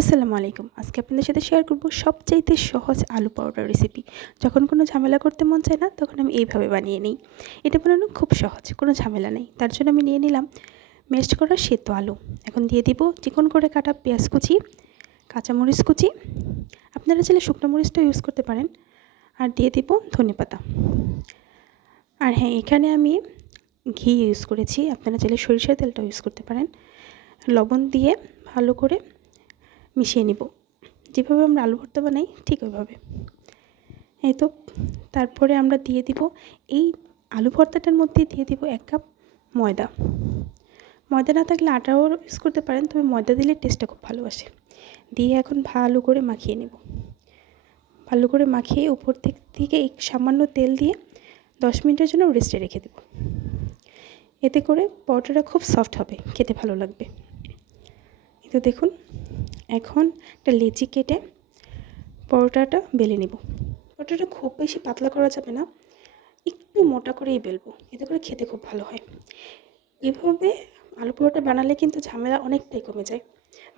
আসসালামু আলাইকুম। আজকে আপনাদের সাথে শেয়ার করব সবচাইতে সহজ আলু পরোটার রেসিপি যখন কোনো ঝামেলা করতে মন চায় না, তখন আমি এইভাবে বানিয়ে নিই। এটা বানানো খুব সহজ, কোনো ঝামেলা নেই। তার জন্য আমি নিয়ে নিলাম মেস্ট করা সেদ্ধ আলু। এখন দিয়ে দিব চিকন করে কাটা পেঁয়াজ কুচি, কাঁচামরিচ কুচি। আপনারা চাইলে শুকনো মরিচটা ইউজ করতে পারেন। আর দিয়ে দিব ধনে পাতা। আর হ্যাঁ এখানে আমি ঘি ইউজ করেছি। আপনারা চাইলে সরিষার তেলটাও ইউজ করতে পারেন। লবণ দিয়ে ভালো করে মিশিয়ে নিব। যেভাবে আমরা আলু ভর্তা বানাই, ঠিক ওইভাবে। এই তো, তারপরে আমরা দিয়ে দিব এই আলু ভর্তাটার মধ্যে দিয়ে দিব এক কাপ ময়দা। ময়দা না থাকলে আটাও ইউজ করতে পারেন, তবে ময়দা দিলে টেস্টটা খুব ভালো আসে দিয়ে এখন ভালো করে মাখিয়ে নেব। ভালো করে মাখিয়ে উপর থেকে এক সামান্য তেল দিয়ে দশ মিনিটের জন্য রেস্টে রেখে দেব। এতে করে পরোটাটা খুব সফট হবে, খেতে ভালো লাগবে। এই দেখুন এখন একটা লেচি কেটে পরোটাটা বেলে নেব। পরোটাটা খুব বেশি পাতলা করা যাবে না, একটু মোটা করেই বেলবো, এতে করে খেতে খুব ভালো হয়। এভাবে আলু পরোটা বানালে কিন্তু ঝামেলা অনেকটাই কমে যায়।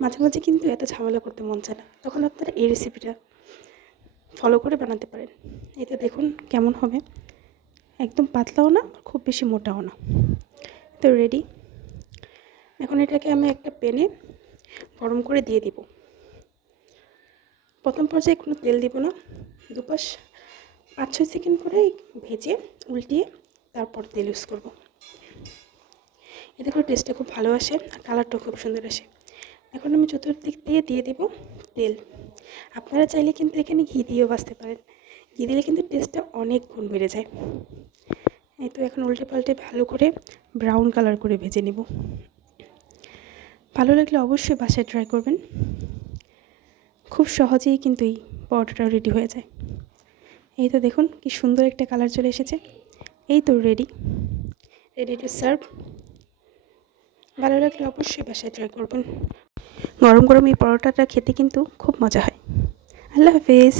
মাঝে মাঝে কিন্তু এত ঝামেলা করতে মন চায় না। তখন আপনারা এই রেসিপিটা ফলো করে বানাতে পারেন। এতে দেখুন কেমন হবে। একদম পাতলাও না খুব বেশি মোটাও না। তো রেডি এখন এটাকে আমি একটা পেনে গরম করে দিয়ে দিব। প্রথম পর্যায়ে কোনো তেল দিব না। দুপাশ পাঁচ ছয় সেকেন্ড করে ভেজে উল্টিয়ে তারপর তেল ইউজ করব। এতে করে টেস্টটা খুব ভালো আসে আর কালারটাও খুব সুন্দর আসে। এখন আমি চতুর্দিক দিয়ে দিয়ে দিব তেল। আপনারা চাইলে কিন্তু এখানে ঘি দিয়েও বাঁচতে পারেন। ঘি দিলে কিন্তু টেস্টটা অনেক গুণ বেড়ে যায়। এই তো এখন উল্টে পাল্টে ভালো করে ব্রাউন কালার করে ভেজে নিব। ভালো লাগলে অবশ্যই বাসায় ট্রাই করবেন। খুব সহজেই কিন্তু এই পরোটাটা রেডি হয়ে যায়। এই তো দেখুন কি সুন্দর একটা কালার চলে এসেছে। এই তো রেডি রেডি টু সার্ভ ভালো লাগলে অবশ্যই বাসায় ট্রাই করবেন। গরম গরম এই পরোটাটা খেতে কিন্তু খুব মজা হয়। আল্লাহ হাফিজ।